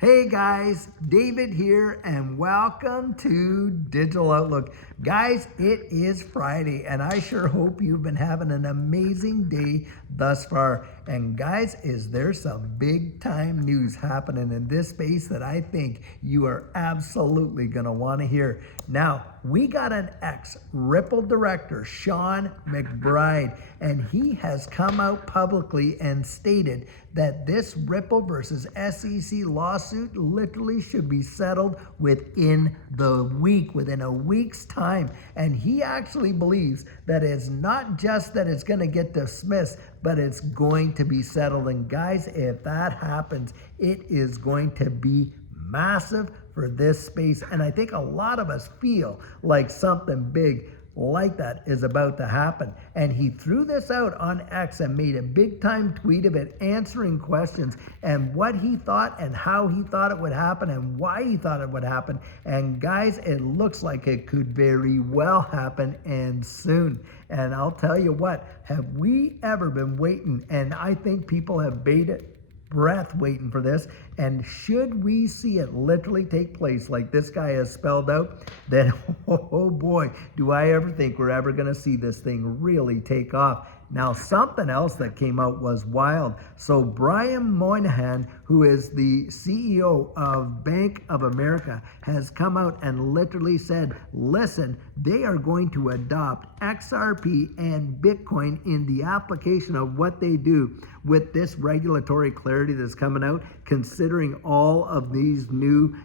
Hey guys, David here and welcome to Digital Outlook. Guys, it is Friday and I sure hope you've been having an amazing day thus far. And guys, is there some big time news happening in this space that I think you are absolutely going to want to hear. Now, we got an ex-Ripple director, Sean McBride, and he has come out publicly and stated that this Ripple versus SEC lawsuit literally should be settled within a week's time. And he actually believes that it's not just that it's going to get dismissed, but it's going to be settled. And guys, if that happens, it is going to be massive for this space. And I think a lot of us feel like something big like that is about to happen. And he threw this out on X and made a big time tweet of it, answering questions and what he thought and how he thought it would happen and why he thought it would happen. And guys, it looks like it could very well happen and soon. And I'll tell you what, have we ever been waiting? And I think people have bated breath waiting for this. And should we see it literally take place like this guy has spelled out, then oh boy, do I ever think we're ever going to see this thing really take off. Now, something else that came out was wild. So Brian Moynihan, who is the CEO of Bank of America, has come out and literally said, listen, they are going to adopt XRP and Bitcoin in the application of what they do with this regulatory clarity that's coming out, considering all of these new,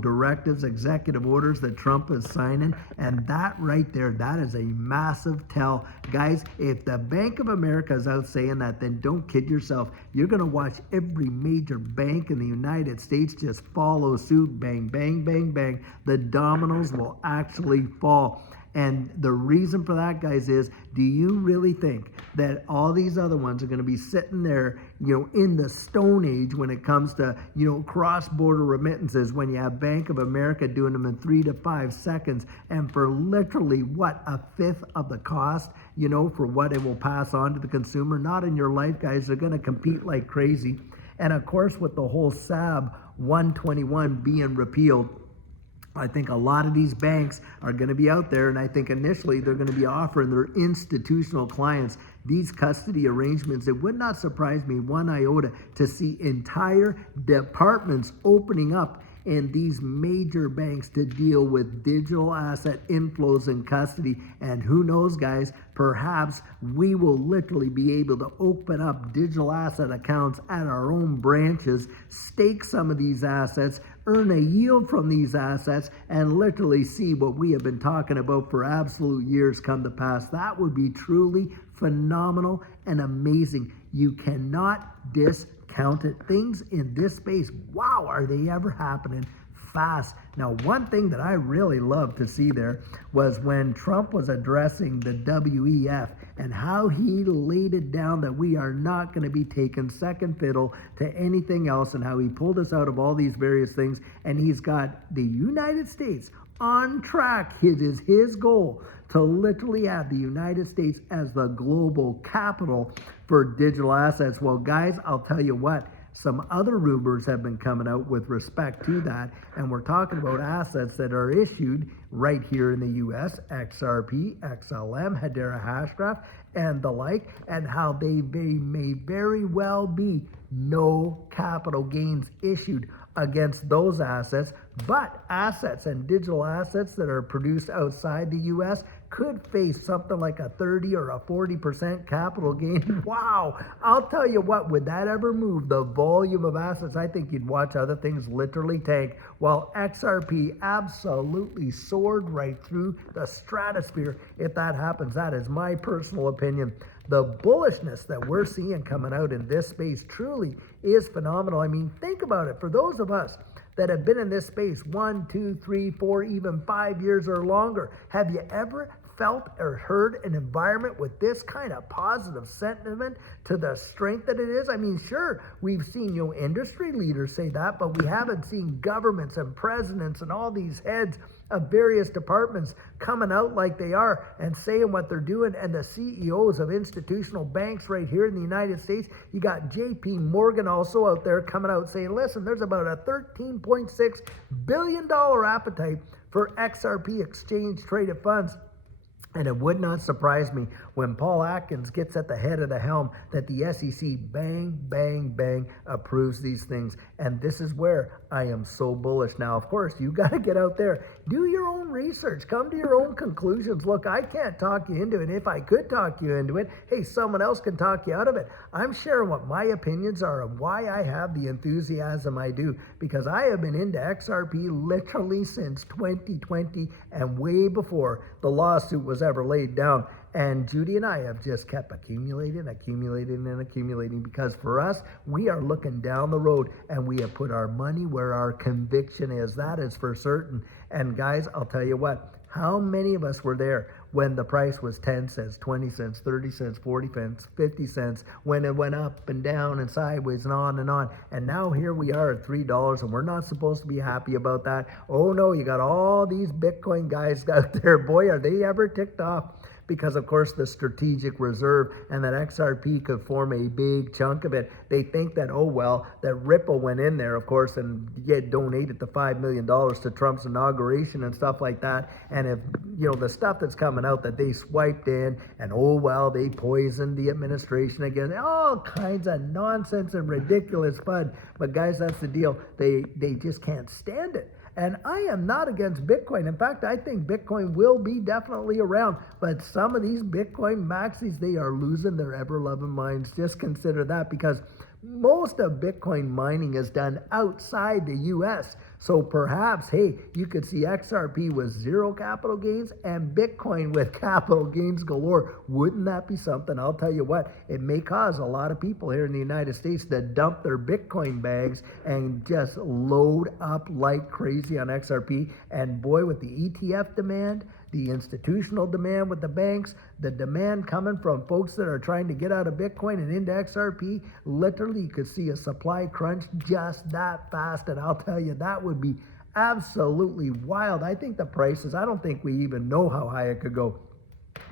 directives, executive orders that Trump is signing. And that right there, that is a massive tell. Guys, if the Bank of America is out saying that, then don't kid yourself. You're going to watch every major bank in the United States just follow suit. Bang, bang, bang, bang. The dominoes will actually fall. And the reason for that, guys, is do you really think that all these other ones are going to be sitting there, in the Stone Age when it comes to, cross-border remittances, when you have Bank of America doing them in 3 to 5 seconds and for literally, a fifth of the cost, for what it will pass on to the consumer? Not in your life, guys. They're going to compete like crazy. And of course, with the whole SAB 121 being repealed, I think a lot of these banks are going to be out there, and I think initially they're going to be offering their institutional clients these custody arrangements. It would not surprise me one iota to see entire departments opening up in these major banks to deal with digital asset inflows and custody. And who knows, guys, perhaps we will literally be able to open up digital asset accounts at our own branches, stake some of these assets, earn a yield from these assets, and literally see what we have been talking about for absolute years come to pass. That would be truly phenomenal and amazing. You cannot discount it. Things in this space, wow, are they ever happening fast. Now, one thing that I really loved to see there was when Trump was addressing the WEF and how he laid it down that we are not going to be taking second fiddle to anything else, and how he pulled us out of all these various things. And he's got the United States on track. It is his goal to literally have the United States as the global capital for digital assets. Well, guys, I'll tell you what, some other rumors have been coming out with respect to that, and we're talking about assets that are issued right here in the US, XRP, XLM, Hedera Hashgraph, and the like, and how they may very well be no capital gains issued against those assets, but assets and digital assets that are produced outside the US could face something like a 30 or a 40% capital gain. Wow, I'll tell you what, would that ever move the volume of assets? I think you'd watch other things literally tank, while XRP absolutely soared right through the stratosphere if that happens. That is my personal opinion. The bullishness that we're seeing coming out in this space truly is phenomenal. I mean, think about it. For those of us that have been in this space 1, 2, 3, 4, even 5 years or longer, have you ever felt or heard an environment with this kind of positive sentiment to the strength that it is? I mean, sure, we've seen industry leaders say that, but we haven't seen governments and presidents and all these heads of various departments coming out like they are and saying what they're doing, and the CEOs of institutional banks right here in the United States. You got JP Morgan also out there coming out saying, listen, there's about a $13.6 billion appetite for XRP exchange traded funds. And it would not surprise me when Paul Atkins gets at the head of the helm that the SEC bang, bang, bang approves these things. And this is where I am so bullish. Now, of course, you got to get out there, do your own research, come to your own conclusions. Look, I can't talk you into it. If I could talk you into it, hey, someone else can talk you out of it. I'm sharing what my opinions are and why I have the enthusiasm I do, because I have been into XRP literally since 2020 and way before the lawsuit was ever laid down. And Judy and I have just kept accumulating because for us, we are looking down the road and we have put our money where our conviction is. That is for certain. And guys, I'll tell you what, how many of us were there when the price was 10 cents, 20 cents, 30 cents, 40 cents, 50 cents, when it went up and down and sideways and on and on. And now here we are at $3 and we're not supposed to be happy about that. Oh no, you got all these Bitcoin guys out there. Boy, are they ever ticked off. Because, of course, the strategic reserve and that XRP could form a big chunk of it. They think that, oh, well, that Ripple went in there, of course, and donated the $5 million to Trump's inauguration and stuff like that. And if, the stuff that's coming out that they swiped in and, oh, well, they poisoned the administration again. All kinds of nonsense and ridiculous fun. But, guys, that's the deal. They just can't stand it. And I am not against Bitcoin. In fact, I think Bitcoin will be definitely around. But some of these Bitcoin maxis, they are losing their ever-loving minds. Just consider that, because most of Bitcoin mining is done outside the U.S. So perhaps, hey, you could see XRP with zero capital gains and Bitcoin with capital gains galore. Wouldn't that be something? I'll tell you what, it may cause a lot of people here in the United States to dump their Bitcoin bags and just load up like crazy on XRP. And boy, with the ETF demand, the institutional demand with the banks, the demand coming from folks that are trying to get out of Bitcoin and into XRP, literally you could see a supply crunch just that fast. And I'll tell you, that would be absolutely wild. I think the prices, I don't think we even know how high it could go.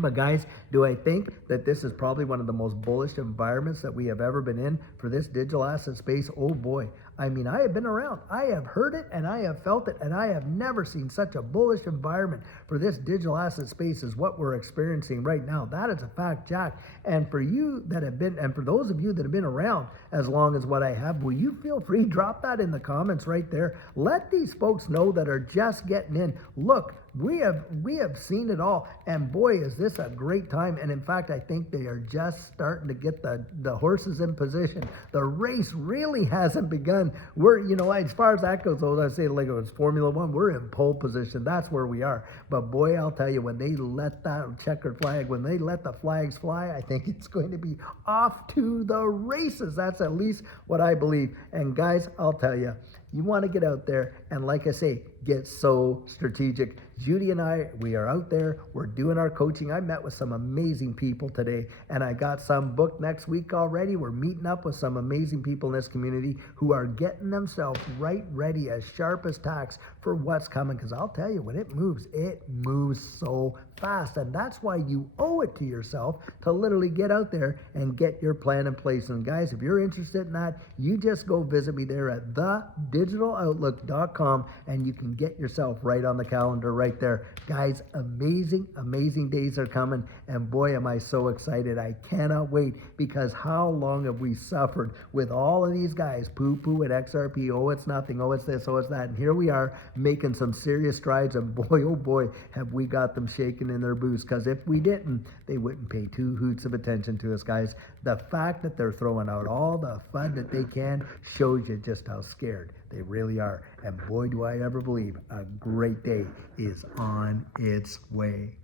But guys, do I think that this is probably one of the most bullish environments that we have ever been in for this digital asset space? Oh boy. I mean, I have been around. I have heard it and I have felt it, and I have never seen such a bullish environment for this digital asset space as what we're experiencing right now. That is a fact, Jack. And for you that have been, and for those of you that have been around as long as what I have, will you feel free, drop that in the comments right there. Let these folks know that are just getting in. Look, we have seen it all, and boy, is this a great time. And in fact, I think they are just starting to get the horses in position. The race really hasn't begun. We're, as far as that goes, I say like it was Formula One, we're in pole position. That's where we are. But boy, I'll tell you, when they let that checkered flag, when they let the flags fly, I think it's going to be off to the races. That's at least what I believe. And guys, I'll tell you, you want to get out there and, like I say, get so strategic. Judy and I, we are out there. We're doing our coaching. I met with some amazing people today, and I got some booked next week already. We're meeting up with some amazing people in this community who are getting themselves right ready, as sharp as tacks, for what's coming. Because I'll tell you, when it moves so fast. And that's why you owe it to yourself to literally get out there and get your plan in place. And guys, if you're interested in that, you just go visit me there at thedigitaloutlook.com, and you can get yourself right on the calendar right there. Guys, amazing days are coming, and boy, am I so excited. I cannot wait, because how long have we suffered with all of these guys poo-poo at XRP? Oh, it's nothing. Oh, it's this. Oh, it's that. And here we are making some serious strides, and boy, oh boy, have we got them shaking in their boots, because if we didn't, they wouldn't pay two hoots of attention to us, guys. The fact that they're throwing out all the fun that they can shows you just how scared they really are. And boy, do I ever believe a great day is on its way.